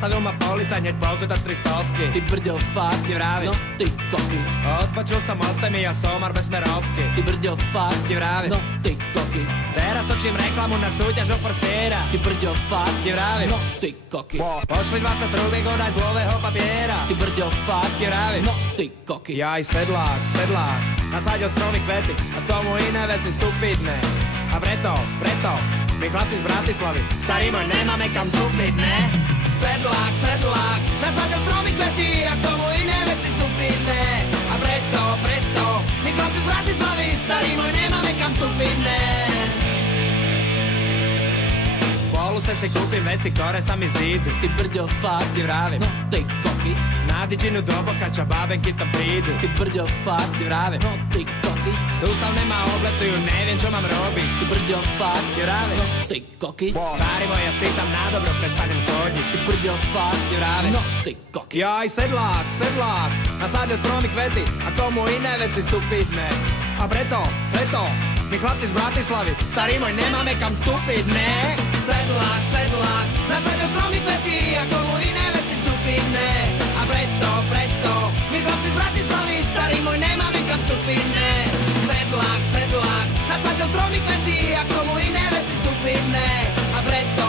Zastavil ma policajt, hneď pokuta 300. Ty brďo, fakt, Ti vravím. no ty koky. Odpočul som od témy a somar bez smerovky. Ty brďo, fakt, Ti vravím. no ty koky. Teraz točím reklamu na súťaž o forsiera. Ty brďo, fakt, Ti vravím. no ty koky. Pošli 20 trúbiek, odaj z dlhového papiera. Ty brďo, fakt, Ti vravím. no ty koky. Jaj, sedlák, sedlák, nasadil stromy kvety a k tomu iné veci stupidné. A preto, my chlapci z Bratislavy, starý môj, nemáme kam vstúpiť, ne? Sedlák, sedlák, nasadil stromy kvety a k tomu iné veci stupidné. A preto, my chlapci z Bratislavy, starý môj, nemáme kam vstúpiť, ne? Poluse si kúpim veci, ktoré sa mi zídu. Ty brďo, fakt, Ti vravím. no ty koky. Na didžinu do bokača bábenky tam prídu. Ty brďo, fakt, Ti vravím. no ty koky. Sústavne ma obletujú, neviem čo mám robiť. Ty brďo, fakt, Ti vravím. no ty koky. Starý môj, ja si tam nádobro prestanem chodiť. Ty brďo, fakt, Ti vravím. no ty koky. Jaj, sedlák, sedlák, nasadil stromy kvety a tomu iné veci stupidné. A preto, my chlapci z Bratislavy, starý môj, nemáme kam vstúpiť, ne? Sedlák, sedlák, nasadil stromy kvety a tomu iné veci stupidné. A preto, my chlapci z Bratislavy, starý môj, nemáme kam vstúpiť, ne? Sedlák, sedlák, nasadil stromy kvety a tomu iné veci stupidné. A preto,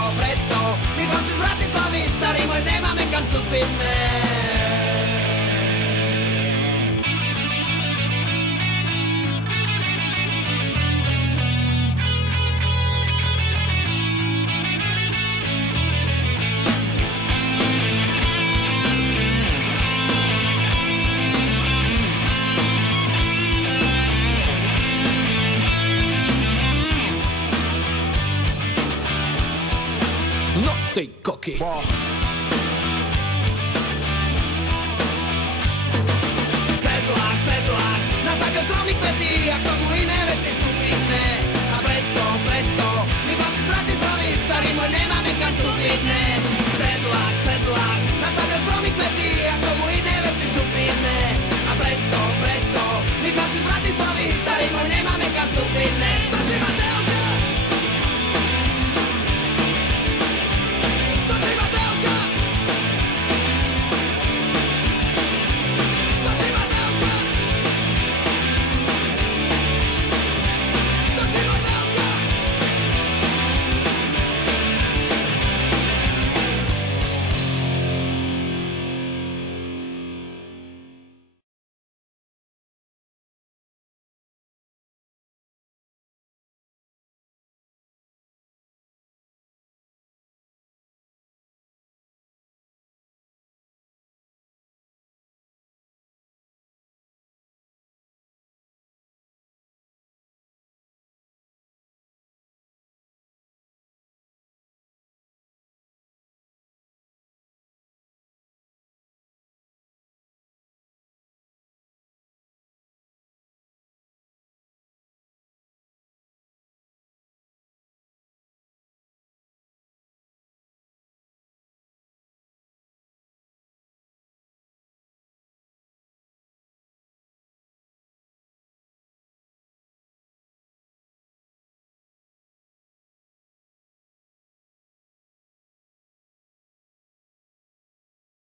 my chlapci z Bratislavy, starý môj, nemáme kam vstúpiť, ne? No ty koky. Sedlák, sedlák, nasadil stromy kvety a k tomu